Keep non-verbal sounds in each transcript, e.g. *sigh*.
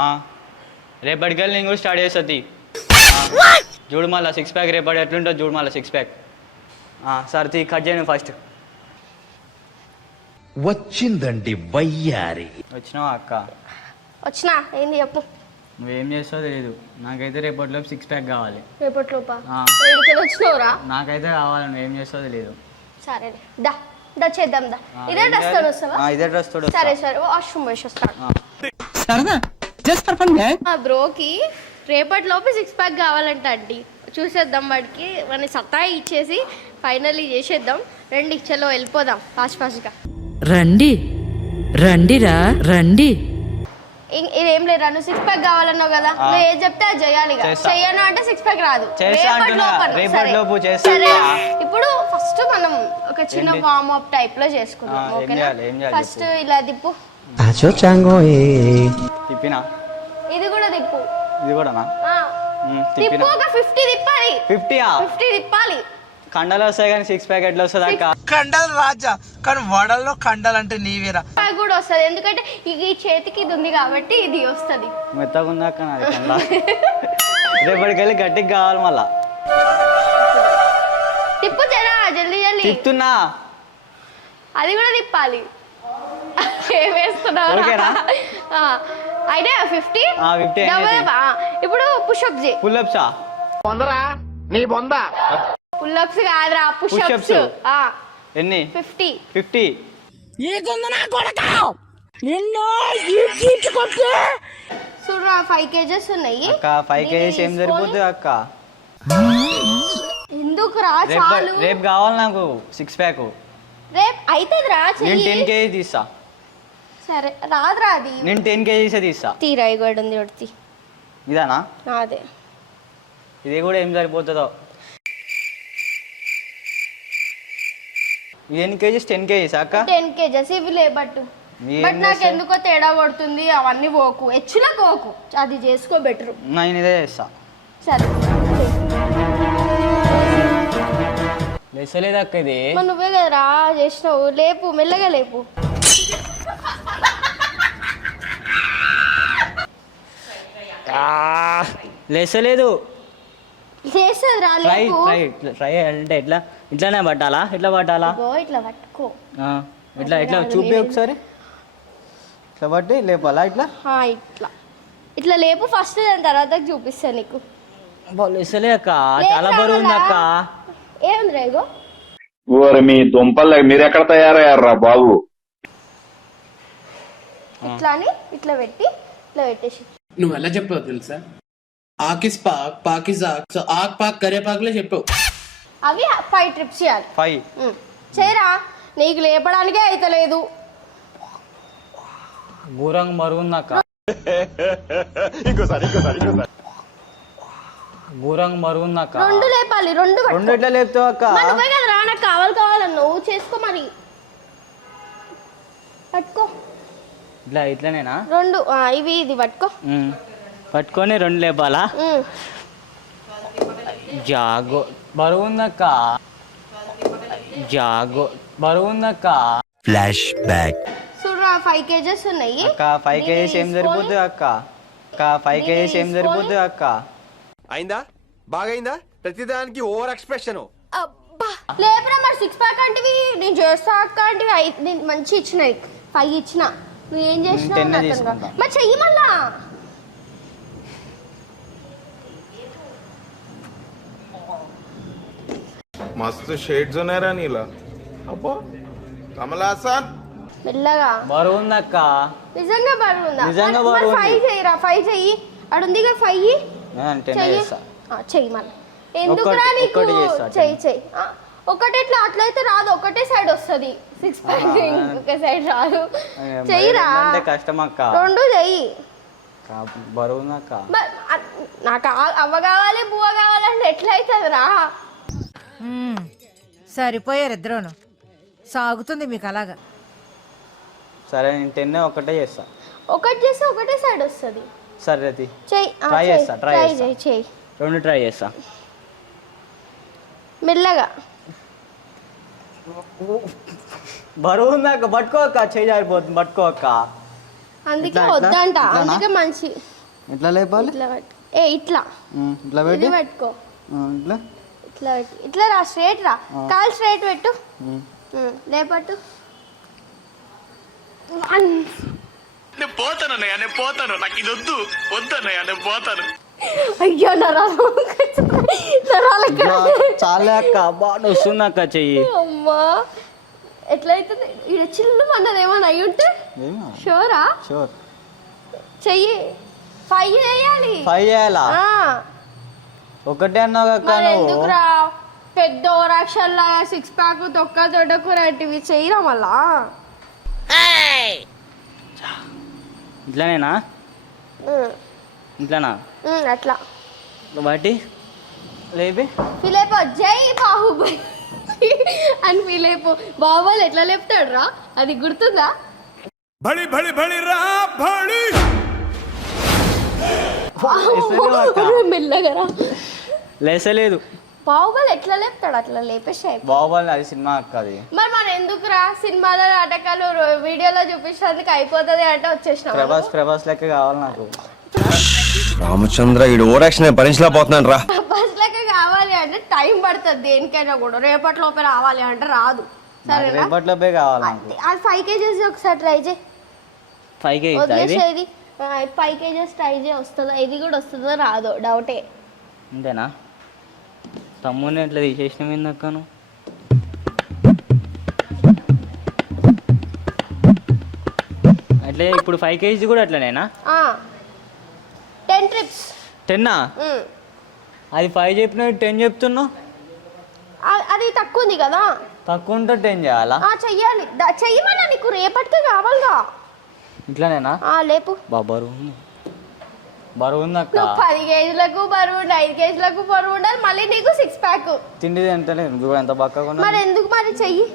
ఆ. రేపటికెళ్ళి నేను కూడా స్టార్ట్ చేస్తుంది చూడు మళ్ళీ సిక్స్ ప్యాక్ రేపటి ఎట్లుంటుంది చూడు మళ్ళీ సిక్స్ ప్యాక్ సార్ తీ కట్ చేయను ఫస్ట్ వచ్చిందండి వయ్యారి. వచ్చినావా అక్క? వచ్చినా ఏంది చెప్పు. నువ్వేం చేస్తావో తెలియదు నాకైతే రేపటిలోపు సిక్స్ ప్యాక్ కావాలి. రేపటి లోప ఆ. ఏడికెళ్ళి వచ్చినావురా? నాకైతే కావాలి నువ్వేం చేస్తావో తెలియదు సరే దా దా చేద్దాం దా. ఇదే డ్రెస్ చేయాలి? వస్తావా? ఆ, ఇదే డ్రెస్ తోడు సరే సరే వాష్రూమ్ పోసి వస్తాను సరదా జస్ట్ ఫర్ ఫన్ మా బ్రోకి రేపటి లోపు సిక్స్ ప్యాక్ కావాలంట అండి చూసేద్దాం వాడికి మన సత్తా ఇచ్చేసి ఫైనల్లీ చేసేద్దాం రండి చలో వెళ్ళిపోదాం ఫాస్ట్ ఫాస్ట్గా రండి రండిరా రండి ఇ- ఇదేం లేదు నువ్వు సిక్స్ ప్యాక్ కావాలన్నావు కదా. నువ్వు ఏది చెప్తే అది చేయాలి ఇక. చేస్తా. చెయ్యను అంటే సిక్స్ ప్యాక్ రాదు చేస్తా రేపటి అంటున్నా. లోపల. రేపటి సరే. లోపు చేస్తా సరే అంటున్నా. ఇప్పుడు ఫస్ట్ మనం ఒక చిన్న ఏంటి? వార్మ్ అప్ టైప్లో చేసుకుందాం ఆ, ఏం ఓకేనా చేయాలి? ఏం చేయాలి ఫస్ట్. ఇలా తిప్పు తిప్పినా ఇది కూడా తిప్పు. ఇది కూడానా? ఆ. తిప్పు ఒక ఫిఫ్టీ తిప్పాలి. ఫిఫ్టీయా ఫిఫ్టీ తిప్పాలి. కండలు వస్తాయి కానీ సిక్స్ ప్యాక్ ఎట్లా వస్తుంది అక్క కండలు రాజా కానీ వడల్లో కండలు అంటే నీవేరా? కూడా వస్తుంది. ఎందుకంటే ఈ ఈ చేతికి ఇది ఉంది కాబట్టి ఇది వస్తుంది. మెత్తగా ఉంది అక్క నాది కండ? రేపటికెళ్ళి గట్టిగా కావాలి మళ్ళా. తిప్పు జరా జల్దీ జల్దీ. తిప్పుతున్నా. అది కూడా తిప్పాలి. ఏం వేస్తున్నావు ఓకేనా? అయితే ఫిఫ్టీ? ఆ, 50 అనేది. ఇప్పుడు పుషప్ చేయి పుల్లప్సా పుల్లప్స్ కాదురా పుషప్స్. ఎన్ని? ఫిఫ్టీ. ఫిఫ్టీ. చూడరా ఫైవ్ కేజెస్ ఉన్నాయి. అక్క ఫైవ్ కేజీస్ ఏం తీసుకొని- సరిపోతుంది అక్క? ఎందుకు రా రేపు చాలు? రేపు కావాలి నాకు సిక్స్ ప్యాక్ రేపు అవుతుంది రా నేను టెన్ కేజీ తీస్తా. సరే రాదురా అది. నేను టెన్ కేజీసే తీస్తా. తీరా ఇగోడు ఉంది ఒకటి ఇదానా? అదే ఇది కూడా ఏం సరిపోతుందో. ఎన్ని కేజీస్? టెన్ కేజీస్ అక్క? టెన్ కేజెస్ ఇవి లేబట్టు బట్ నాకు? ఎందుకో తేడా కొడుతుంది అవన్నీ పోకు. హెచ్చులకు పోకు. అది చేసుకో బెటర్. నేను ఇదే చేస్తా. సరే. లేసలేదు అక్క ఇది నువ్వే కదరా చేసినావు. లేపు మెల్లగా లేపు. లేసలేదు చేసేది రా ట్రై ట్రై ట్రై అంటే ఎట్లా? ఇట్లానే పట్టాలా? ఇట్లా పట్టాలా? ఇట్లా పట్టుకో. ఆ, ఇట్లా ఇట్లా చూపి ఒకసారి? ఇట్లా పట్టి లేపాలా ఇట్లా? ఆ, ఇట్లా. ఇట్లా లేపు ఫస్ట్ దాని తర్వాత చూపిస్తా నీకు. లేసలే అక్క. చాలా బరువు ఉంది అక్క ఏముంది రా ఇగో? ఓరి మీ దుంపలు మీరెక్కడ తయారయ్యారా బాబు? ఇట్లా అని ఇట్లా పెట్టి ఇట్లా పెట్టేసి. నువ్వు ఎలా చెప్పావు తెలుసా? ఆకిస్ పాక్ పాకిస్ ఆక్ సో ఆక్ పాక్ కరేపాకులే చెప్పావు. అవి ఫైవ్ ట్రిప్స్ చేయాలి. ఫైవ్. చేయరా? నీకు లేపడానికే అయితలేదు ఘోరంగా బరువు ఉంది అక్క ఘోరంగా బరువు ఉంది అక్క. రెండు లేపాలి రెండు పట్టుకో. రెండు ఎట్లా లేపుతావు అక్క? మరి నువ్వే కదా రా నాకు కావాలి కావాలన్న నువ్వు చేసుకో మరి. పట్టుకో. ఇట్లా ఇట్లనేనా? రెండు ఇవి ఇది పట్టుకో. పట్టుకొని రెండు లేపాలా. జాగో బరువు ఉందక్క జాగో బరువు ఉందక్క ఫ్లాష్ బ్యాక్ చూడరా ఫైవ్ కేజెస్ ఉన్నాయి. అక్క ఫైవ్ కేజీస్ ఏం సరిపోతుంది అక్క? అక్క ఫైవ్ కేజీస్ ఏం సరిపోతుంది అక్క? అయిందా? బాగైందా? ప్రతిదానికి ఓవర్ ఎక్స్ప్రెషన్ అబ్బా! లేపరా మరి సిక్స్ ప్యాక్ అంటివి నేను చేస్తా అక్క నేను మంచి ఇచ్చిన ఫైవ్ ఇచ్చిన. నువ్వు ఏం చేసినావు టెన్నే నాకు అర్థం తీసుకుంటా. కాదు. మరి చెయ్యి మళ్ళా मस्त शेड्स ఉన్నాయరా నీలా అబ్బో కమల్ హాసన్ మెల్లగా బరువు ఉందక్క నిజంగా బరువు ఉందా నిజంగా మరి- మరి బరువు ఫైవ్ ఉంది. చెయ్యిరా ఫైవ్ చెయ్యి అడు ఉందిగా ఫైవ్ నేను టెన్ చెయ్యి చేస్తా ఆ, చెయ్యి మళ్ళీ ఎందుకురా ఒక్కటి- నీకు ఒక్కటి చేస్తా, చెయ్యి చెయ్యి ఆ, ఒకటి ఇట్లా అట్లయితే రాదు ఒకటే సైడ్ వస్తుంది. సిక్స్ ప్యాక్ ఇంకొక సైడ్ రాదు. చెయ్యిరా. అంటే కష్టం అక్క. రెండు చెయ్యి. కా- బరువు నాకు అవ్వ కావాలి బువ్వ కావాలంటే ఎట్లా అవుతుంది రా సరిపోయారు ఇద్దరును. సాగుతుంది మీకు అలాగా. సరే నేను టెన్ ఒకటే చేస్తా. ఒకటి చేస్తే ఒకటే సైడ్ వస్తుంది. సరే రతి. చెయ్యి. చేస్తా, Try చేస్తా. రెండు ట్రై చేస్తా. మెల్లగా. బరువు ఉందక్క పట్టుకో అక్క చేయి జారిపోతుంది పట్టుకో అక్క అందుకే ఇట్లా, ఇట్లా, వద్దంట. ఇట్లానా? అందుకే మంచి. లేపాలి? ఇట్లా పెట్టు. ఏ ఇట్లా. ఉమ్, ఇట్లా ఇది పెట్టి పెట్టుకో. ఉమ్, ఇట్లా? ఇట్లా పెట్టు. ఇట్లా రా స్ట్రైట్ రా. కాలు స్ట్రైట్ పెట్టు. ఉమ్, లేపట్టు. నేను పోతాను అన్నయ్య నేను పోతాను. నాకు ఇది వద్దు. వద్దు అన్నయ్య నేను పోతాను. అయ్యో నరాలు నరాలు? చాలా అక్క. బాగా వస్తుంది అక్క చెయ్యి? అమ్మా ఎట్లయితుంది? ఇక్కడ చిల్లు అన్నది ఏమన్నా అయి ఉంటే? షోరా? షూర్. చెయ్యి. ఫైవ్ చేయాలి. ఫైవ్ చేయాలా? ఒకటే అన్నావు అక్క ఎందుకురా? పెద్ద ఓరాక్షన్ లాగా సిక్స్ ప్యాక్ తొక్క తొడకు లాంటివి చెయ్యరా మళ్ళా. ఇట్లానేనా? ఇట్లానా? అట్లా. బట్టి లేపి. ఫీల్ అయిపో జై బాహుబలి అని ఫీల్ అయిపో బాహుబలి ఎట్లా లేపుతాడు రా అది గుర్తుందా? బడి బడి బడి రా బడి మెల్లగా రా. లేసలేదు. బాహుబలి ఎట్లా లేపుతాడు? అట్లా లేపేసి అయిపో. బాహుబలి అది సినిమా అక్క అది. మరి మన ఎందుకురా సినిమాలో నాటకాలు రో- వీడియోలో చూపించడానికి అయిపోతుంది అంటే వచ్చేసినాం ప్రభాస్ ప్రభాస్ లెక్క కావాలి నాకు. *laughs* రామచంద్ర ఈ ఓరాక్షన్ భరించలేకపోతున్నాను రా. బస్ లెక్క కావాలి అంటే టైం పడుతుంది దేనికైనా కూడా. రేపటి లోపే రావాలి అంటే రాదు. సరేనా? రేపట్లోపే కావాలి అది- ఫైవ్ కేజెస్ ఒకసారి ట్రై చేయి. ఫైవ్ కే ఇస్తా ఇది? వదిలేసేది. ఫైవ్ కేజెస్ ట్రై చేయి వస్తుందో? ఇది కూడా వస్తుందో రాదో డౌటే అంతేనా? తమ్ముడిని ఎట్లా తీసేసిన ఏందక్క నువ్వు? అట్లే ఇప్పుడు ఫైవ్ కేజీ కూడా అట్లనేనా? టెన్ ట్రిప్స్ టెన్నా అది ఫైవ్ చెప్పిన టెన్ చెప్తున్నావు? అది తక్కువ ఉంది కదా? తక్కువ ఉంటే టెన్ చేయాలా? చెయ్యాలి. చెయ్యమన్నా నీకు రేపటికే కావాలిగా. ఇట్లానేనా? లేపు. బరువు ఉంది. బరువు ఉంది అక్క పది కేజీలకు బరువు ఉండి ఐదు కేజీలకు బరువు ఉండాలి. మళ్ళీ నీకు సిక్స్ ప్యాక్ తిండి తింటలేదు నువ్వు ఎంత బక్కగా మరి ఎందుకు మరి చెయ్యి?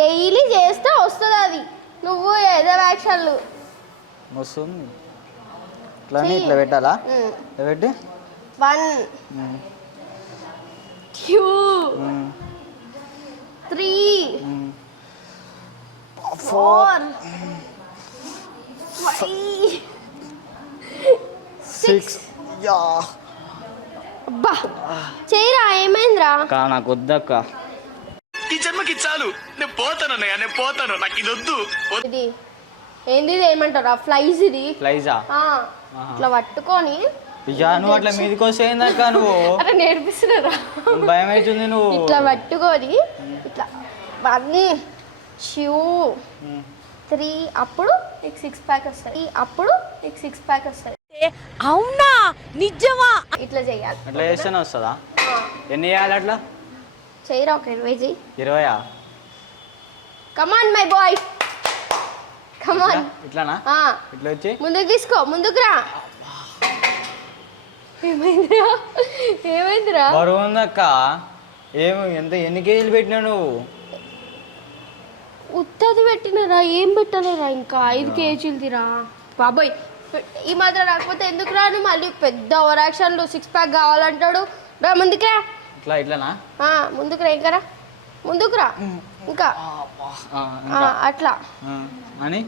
డైలీ చేస్తే వస్తుంది అది. నువ్వు ఏదో యాక్షన్లు వస్తుంది. ఇట్లానే. ఇట్లా పెట్టాలా. ఇట్లా పెట్టి? One. Two three. Four. Five. Six. Yeah. అబ్బా. చేయరా ఏమైందిరా? అక్క నాకు వద్దక్క ఈ జన్మకి చాలు. నేను పోతాను అన్నయ్య నేను పోతాను. నాకు ఇది వద్దు. ఇది ఏంది ఇది ఏమంటారా ఫ్లైస్? ఇది ఫ్లైజా ఆ, ఇట్లా పట్టుకొని ఇక నువ్వు అట్లా మీదకి నువ్వు? అట్లా నేర్పిస్తున్నారా. భయం అవుతుంది నువ్వు. ఇట్లా పట్టుకొని ఇట్లా వన్ షూ త్రీ అప్పుడు నీకు సిక్స్ ప్యాక్ వస్తాయి. అప్పుడు నీకు సిక్స్ ప్యాక్ వస్తాయి. అవునా? నిజమా? ఇట్లా చేయాలి. అట్లా చేస్తేనే వస్తుందా? ఎన్ని చేయాలి అట్లా? చేయరా ఒక ఇరవై చెయ్యి ఇరవయా? కమాన్ మై బాయ్ కమాన్ ఇట్లానా? ఇట్లా వచ్చి? ముందుకు తీసుకో ముందుకు రా. ఏమైందిరా? ఏమైందిరా? బరువు ఉందక్క ఏం ఎంత ఎన్ని కేజీలు పెట్టినా నువ్వు? ఉత్తది పెట్టినరా? ఏం పెట్టలేరా ఇంకా? ఐదు కేజీలు తిరా? బాబోయ్. ఈ మాత్రం రాకపోతే ఎందుకు రాను? మళ్ళీ పెద్ద ఓరాక్షన్లు సిక్స్ ప్యాక్ కావాలంటాడు. రా ముందుకు రా. ఇట్లా ఇట్లానా? ముందుకు రా ఇంకా రా. ముందుకు రా. ఇంకా. అట్లా. అని?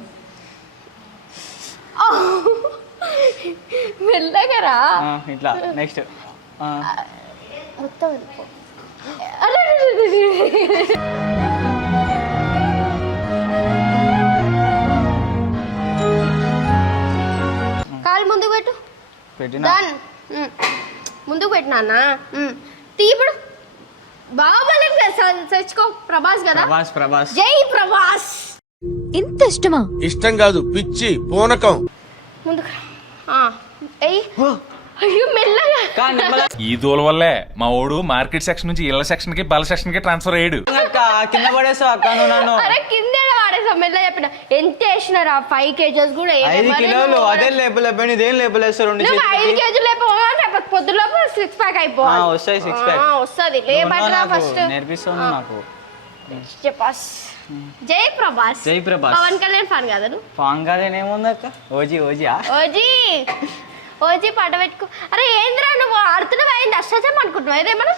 *laughs* మెల్లగా రా ఆ, ఇట్లా నెక్స్ట్ మొత్తం వెళ్ళిపో. కాలు ముందుకు పెట్టు. డన్. ముందుకు పెట్టినా తీ ఇప్పుడు. బాహుబలి తెచ్చుకో. ప్రభాస్ కదా? ప్రభాస్ ప్రభాస్. జై ప్రభాస్. ఇంత ఇష్టమా? ఇష్టం కాదు పిచ్చి పూనకం. ముందుకు రా. ఆ, ఎయ్ అయ్యో మెల్లగా. ఈ దూల వల్లే మా ఓడు మార్కెట్ సెక్షన్ నుంచి ఇళ్ళ సెక్షన్కి బల సెక్షన్కి ట్రాన్స్ఫర్ అయ్యాడు. అక్క కింద పడేస్తావు అక్క నువ్వు నన్ను. అరే కింద వాడేసా మెల్ల చెప్పిన. ఎంత వేసినారా ఫైవ్ కేజెస్ కూడా వేయలే. ఐదు మరి? కిలోలు నువ్వు అదే లేపలేకపోయినా ఇదేం లేపలేస్తారు రెండు నువ్వు ఐదు. కేజీలు లేకపోతే రేపటి పొద్దులోపు సిక్స్ ప్యాక్ అయిపోవాలి. ఆ, వస్తాయి six pack. వస్తది. నాకు, ఫస్ట్ నేర్పిస్తున్నావు నాకు. చెప్పాస్ జై ప్రభాస్. జై ప్రభాస్. పవన్ కళ్యాణ్ ఫ్యాన్ కదా నువ్వు? పాంగాదేనే ఏముంది అక్క? OG Ojea OG. ఓజీ పాట పెట్టుకో. అరే ఏంద్రా నువ్వు? ఆడుతున్నావు అయింది అష్టచం అనుకుంటున్నావు? ఇదేమన్నా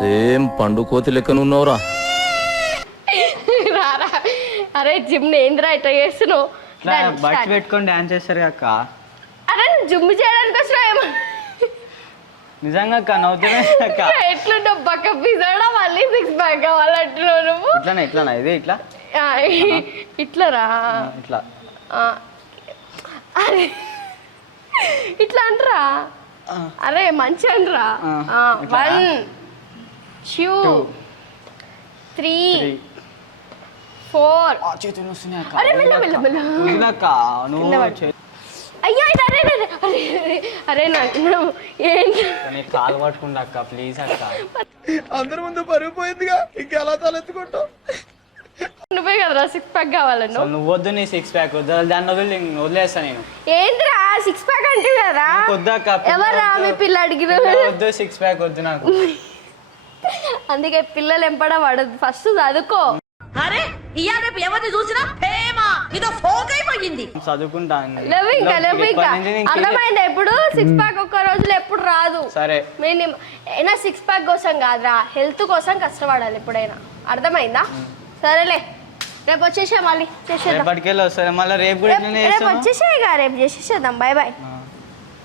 సేమ్ పండు కోతి లెక్కనున్నావురా రా జిమ్ ఏంద్రా ఇట్లా చేస్తున్నావు? start. పెట్టుకొని డాన్స్ చేస్తారు అక్క. అరే నువ్వు జిమ్ చేయడానికి వచ్చినా ఏమో నిజంగా అక్క నవ్వుతూనే అక్క? పక్క పిజ్జాడా మళ్ళీ సిక్స్ ప్యాక్ కావాలంటున్నావు నువ్వు? ఇట్లానా ఇట్లానా? ఇది ఇట్లా? ఆ, ఇట్లా రా ఆ, ఇట్లా. ఆ, అరే ఇట్లా అంటరా? అరే మంచి ఇట్లా. One Two. త్రీ ఫోర్ చేతులు వస్తున్నాయి అక్క. నువ్వు అయ్యో ఇది అరే అరే అరే అరే అరే నాకు ఏంటి? నీ కాలు పట్టుకుంటా అక్క ప్లీజ్ అక్క. అందరి ముందు పరుగు పోయిందిగా ఇంకెలా తలెత్తుకుంటావు? నువ్వే కదరా సిక్స్ ప్యాక్ కావాలను అసలు నువ్వు వద్దు నీ సిక్స్ ప్యాక్ వద్దు దాన్ని వదిలి నేను వదిలేస్తా నేను. ఏంటిరా సిక్స్ ప్యాక్ అంటే కదా వద్దు అక్క పిల్ల ఎవరా మీ వద్దు. పిల్ల అడిగిన వద్దు సిక్స్ ప్యాక్ వద్దు నాకు. అందుకే పిల్లలు ఎంపడ పడదు ఫస్ట్ చదువుకో. అరే ఇయ్యాల రేపు ఎవరిని చూసినా? ప్రేమ ఇదో ఫోక్ అయిపోయింది చదువుకుంటా లేవు ఇంకా లేవు ఇంకా. ఇప్పటి నుంచి నేను అర్థమైంది? ఎప్పుడు సిక్స్ ప్యాక్ ఒక్క రోజులో ఎప్పుడు రాదు. సరే. మినిమం అయినా సిక్స్ ప్యాక్ కోసం కాదురా. హెల్త్ కోసం కష్టపడాలి ఎప్పుడైనా. అర్థమైందా? సరేలే. రేపు వచ్చేసా మళ్ళీ. చేసేద్దాం. రేపటికెళ్ళి వస్తాను. మళ్ళీ రేపు కూడా రేపు చేసేసేద్దాం. Bye bye